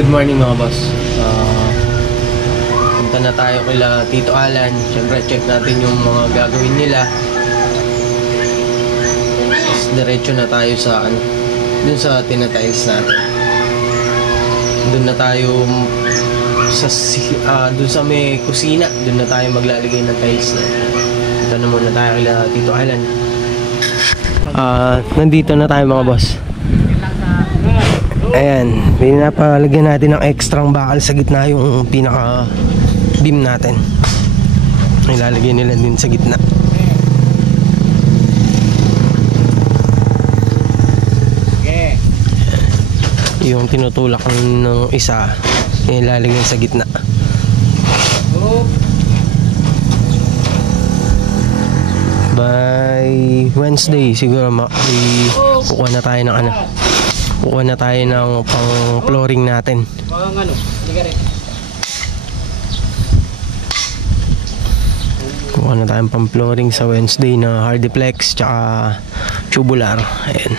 good morning mga boss. Punta na tayo kila Tito Alan. Siyempre check natin yung mga gagawin nila. Tapos diretso na tayo sa dun sa tinatiles natin. Dun na tayo dun sa may kusina. Dun na tayo maglalagay ng tiles na. Punta na muna tayo kila Tito Alan. Nandito na tayo mga boss. Ayan, pinapalagyan natin ng extrang bakal sa gitna yung pinaka beam natin. Ilalagay nila din sa gitna. Yung tinutulak ng isa, ilalagay sa gitna. By Wednesday siguro kukuha na tayo ng kukuha na tayo ng pang flooring natin. Kukuha na tayong pang flooring sa Wednesday na Hardiplex tsaka tubular. Ayan.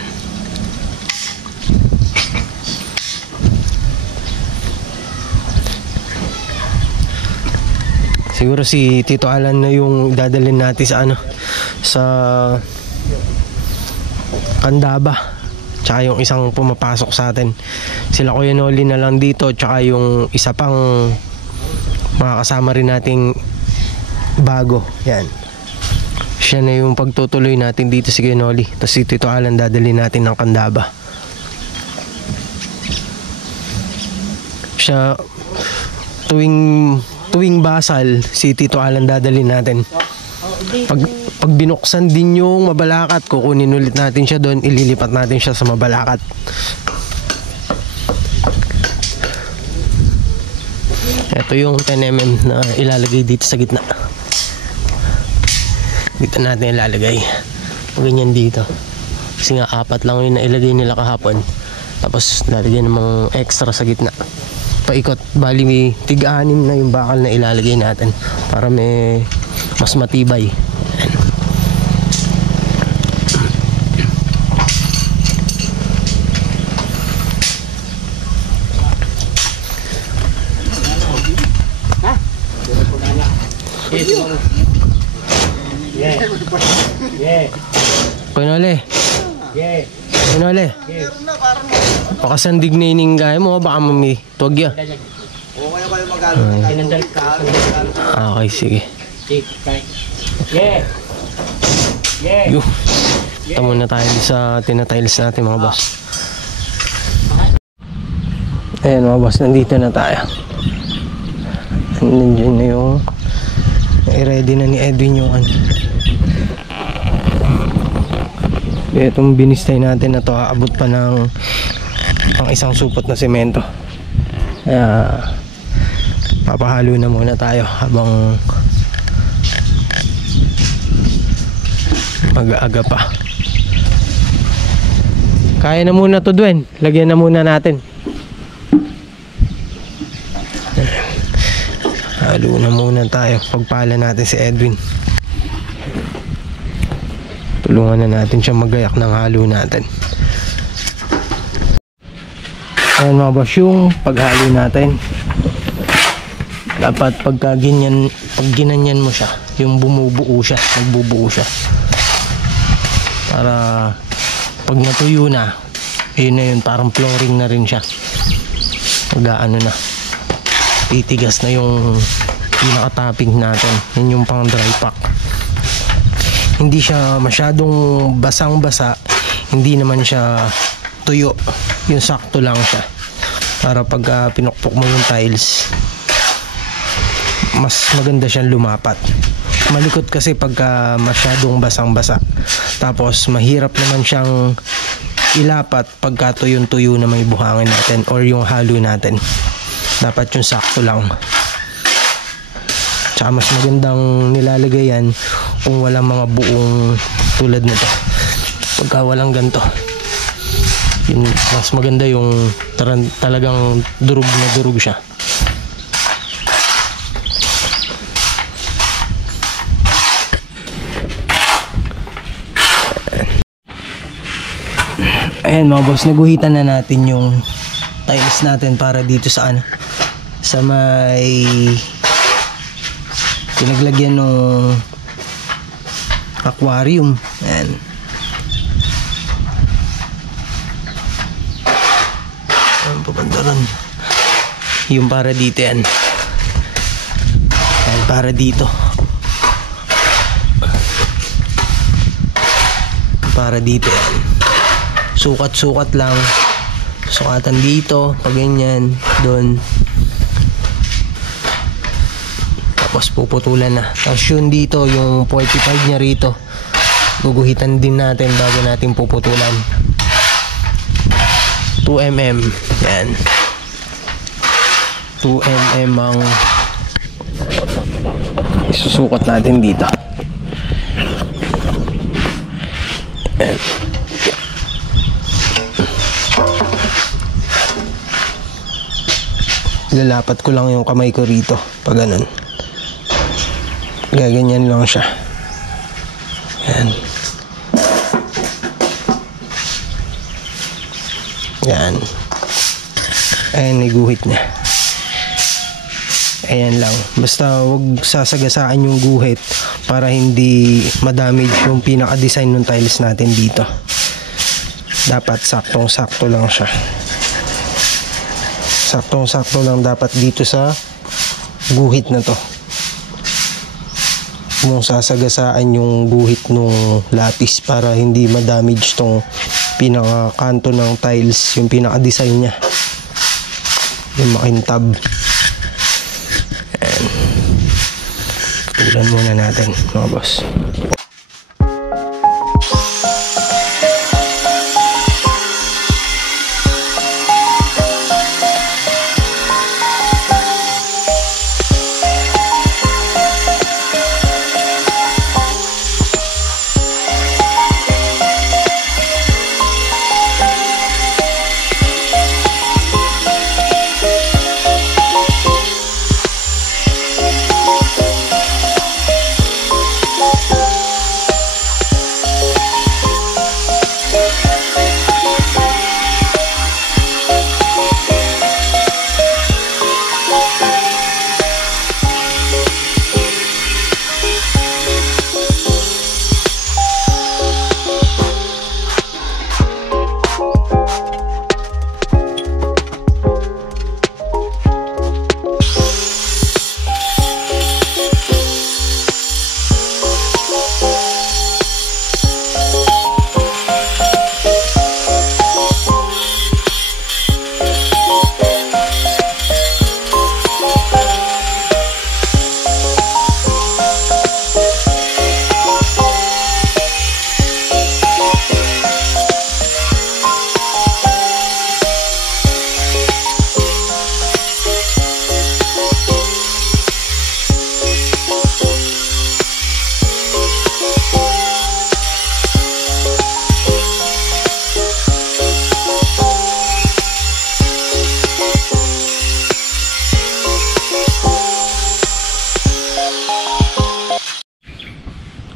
Siguro si Tito Alan na yung dadalhin natin sa Candaba. Tsaka yung isang pumapasok sa atin. Sila Kuya Noli na lang dito. Tsaka yung isa pang mga kasama rin nating bago. Yan. Siya na yung pagtutuloy natin dito si Kuya Noli. Tapos si Tito Alan dadali natin ng Candaba. Siya tuwing basal si Tito Alan dadali natin. Pag binuksan din yung Mabalacat, kukunin ulit natin siya doon, ililipat natin siya sa Mabalacat. Ito yung 10mm na ilalagay dito sa gitna. Dito natin ilalagay. Ganyan dito. Kasi nga 4 lang yung nailagay nila kahapon. Tapos lalagyan ng mga extra sa gitna. Paikot, bali may tig-6 na yung bakal na ilalagay natin para may mas matibay. Kunole. Kunole. Pakasandig na ining gaya mo, baka may tuwag ya. Okay, sige. Ito muna tayo sa tinatiles natin mga boss. Ayan mga boss, nandito na tayo. Nandiyan na yung i-ready na ni Edwin yung itong binistay natin na to, aabot pa ng pang isang supot na semento. Kaya papahalo na muna tayo habang mag-aaga pa. Kaya na muna to, Dwen. Lagyan na muna natin. Halo na muna tayo. Pagpala natin si Edwin. Tulungan na natin siya magayak ng halo natin. Ayan mga boss, yung paghalo natin, dapat pag ginanyan mo siya, yung bumubuo siya, nagbubuo siya, para pag natuyo na, yun na yun, parang flooring na rin siya. Pag na titigas na yung pinaka-topping natin. Yun yung pang dry pack. Hindi siya masyadong basang-basa, hindi naman siya tuyo, yung sakto lang siya, para pag pinukpok mo yung tiles mas maganda siyang lumapat. Malikot kasi pagka masyadong basang-basa, tapos mahirap naman siyang ilapat pagka tuyong-tuyo na may buhangin natin or yung halo natin. Dapat yung sakto lang. Tsaka mas magandang nilalagay yan kung walang mga buong tulad nito. Pagka walang ganito, yun, mas maganda yung talagang durug na durug siya. Ayan mga boss, naguhitan na natin yung tiles natin para dito sa ano, sa may pinaglagyan ng aquarium. Ayan. Ayan, pabandaran. Yung para dito yan. Ayan, para dito. Para dito yan. Sukat-sukat lang. Sukatan dito, pag ganyan, doon. Tapos puputulan na. Tapos yun dito, yung 45 niya rito, guguhitan din natin bago natin puputulan. 2mm. Yan. 2mm ang isusukat natin dito. Yan. Lalapat ko lang yung kamay ko rito pag ganun. Gaganyan lang siya. Yan. Yan. Ayan, iguhit niya. Ayan lang. Basta wag sasagasaan yung guhit para hindi madamage yung pinaka-design ng tiles natin dito. Dapat saktong-sakto lang siya. Saktong-sakto lang dapat dito sa guhit na to. Kung sasagasaan yung guhit ng lapis para hindi ma-damage tong pinaka-kanto ng tiles, yung pinaka-design niya. Yung makintab. Ayan. Tulan muna natin, mga boss.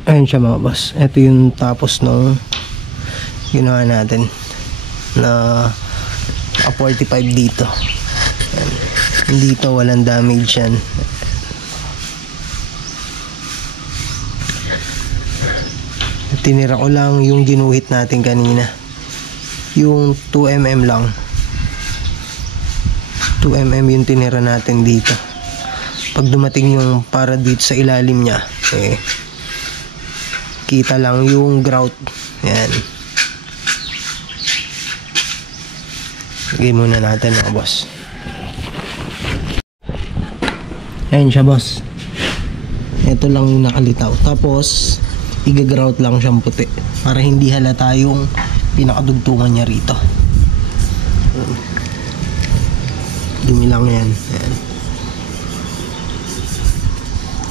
Ayan siya mga boss. Ito yung tapos nung ginawa natin na 45 dito. Ayan. Dito walang damage yan. Tinira ko lang yung ginuhit natin kanina. Yung 2mm lang. 2mm yung tinira natin dito. Pag dumating yung para dito sa ilalim niya, kita lang yung grout. Yan. Lagay muna natin mga boss. Ayan siya boss. Ito lang yung nakalitaw. Tapos igagrout lang siyang puti para hindi halata yung pinakadugtungan niya rito. Dumi lang yan. Ayan.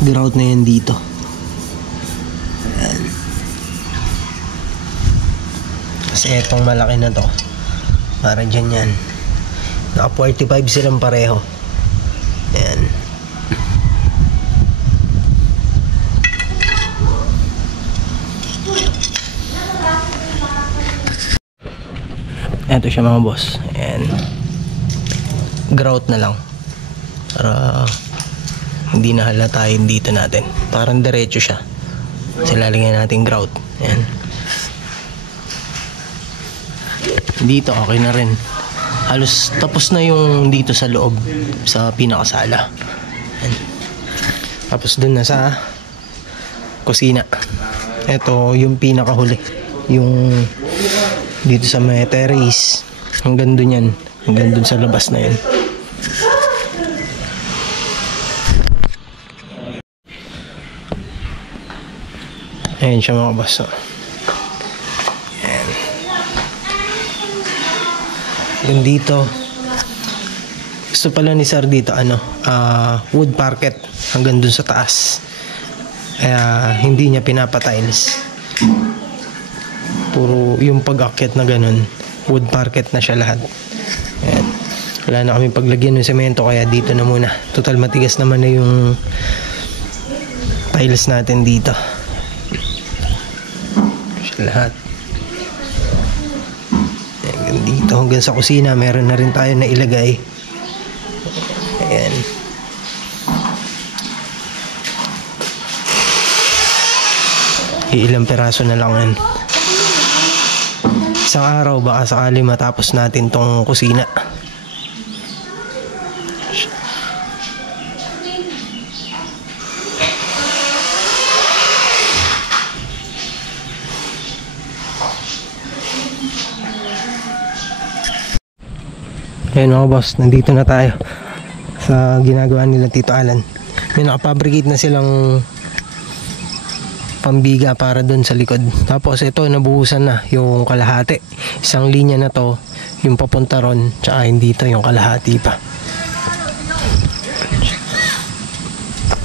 Grout na yan dito. Ayan. Kasi etong malaki na to, para dyan yan. Naka 45 silang pareho. Ayan. Ito siya mga boss. Ayan. grout na lang para hindi na halata yung dito natin. Parang diretso siya. Kasi lalagyan natin grout. Ayan. Dito okay na rin. Halos tapos na yung dito sa loob, sa pinakasala. Ayan. Tapos dun na sa kusina. Ito yung pinakahuli. Yung dito sa may terrace. Hanggang dun yan. Hanggang dun sa labas na yun. Ayan siya mga boss. Ayan. Yung dito. Gusto pala ni Sir dito wood parquet hanggang dun sa taas. Kaya hindi niya pinapatiles. Puro yung pag-akyat na ganun, wood parquet na siya lahat. Ayan. Wala na kami paglagyan ng semento kaya dito na muna. Total matigas naman na yung tiles natin dito. Lahat hanggang dito, hanggang sa kusina meron na rin tayo na ilagay. Ayan. Ilang peraso na lang yan. Isang araw baka sakali matapos natin tong kusina. Ayan mga boss, nandito na tayo sa ginagawa nila Tito Alan. May nakapabricate na silang pambiga para dun sa likod. Tapos ito, nabuhusan na yung kalahati. Isang linya na to, yung papunta ron, tsaka yung dito yung kalahati pa.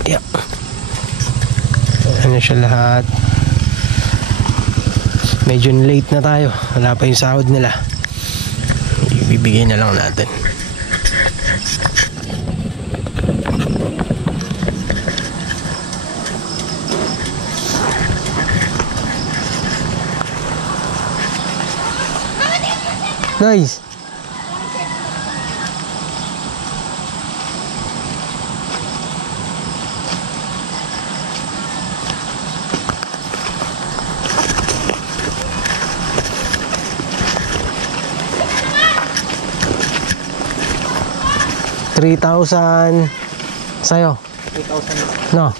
Yeah. Ano siya lahat. Medyo late na tayo. Wala pa yung sahod nila. Ibibigay na lang natin. Nice. $3,000 sa'yo. 3,000. No.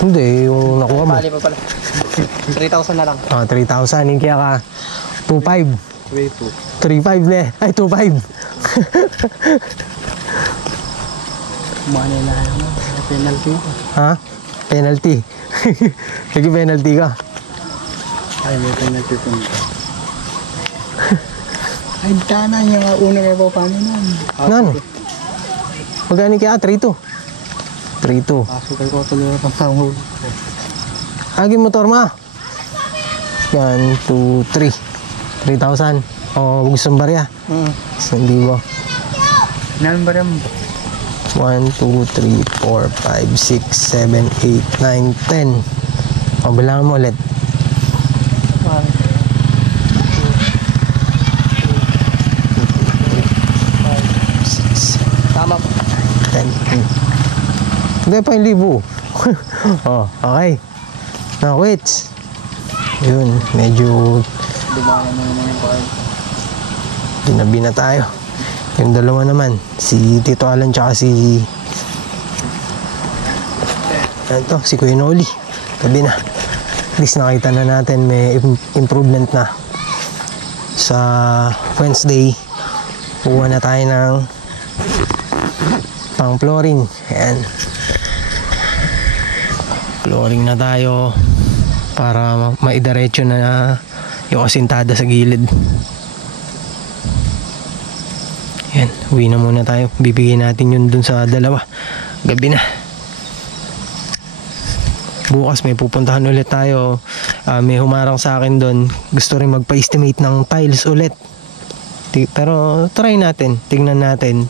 Hindi, yung nakuha mo. Mali pa pala. 3,000 na lang. 3,000. Yung kaya ka 2,500. 3,500 na eh. Ay, 2,500. Mali na naman. Penalty. Ha? Penalty. Sige, penalty ka. Ay, may penalty po nito. Ay, tana yung una may pa paano nun. Ano? Magkano kaya? 3,200. 3,200. Pasukay ko tuloy ang panghuli. Agi motor ma. Yan, 2, 3. 3,000. O, gusto mong barya? Hindi ba? Ilan ba rin? 1, 2, 3, 4, 5, 6, 7, 8, 9, 10. O, bilangan mo ulit. 1, 2, 3, 4, 5, 6. Tama po. 10. Hindi pa yung libo. Oh, okay. Now, wait. Yun, medyo Dumaan na naman yung pakay. ginabi na tayo. Yung dalawa naman, si Tito Alan tsaka si si Kuya Noli. Tabi na. At least nakita na natin may improvement na. Sa Wednesday, kuha na tayo ng pang flooring. Ayan. Flooring na tayo para maidiretso na yung asintada sa gilid. Yan, uwi na muna tayo. Bibigyan natin yun dun sa dalawa. Gabi na. Bukas may pupuntahan ulit tayo. May humarang sa akin dun. Gusto rin magpa-estimate ng tiles ulit. Pero try natin. Tingnan natin.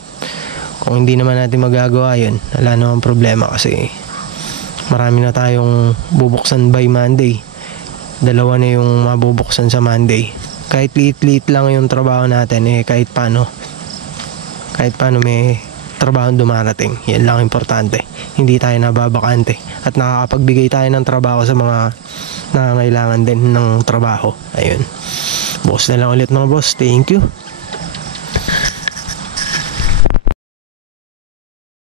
Kung hindi naman natin magagawa yun, wala namang problema kasi marami na tayong bubuksan by Monday. Dalawa na yung mabubuksan sa Monday. Kahit liit-liit lang yung trabaho natin, kahit kahit paano may trabaho dumarating. Yan lang importante. Hindi tayo nababakante at nakakapagbigay tayo ng trabaho sa mga nangangailangan din ng trabaho. Ayun. Boss na lang ulit mga boss. Thank you.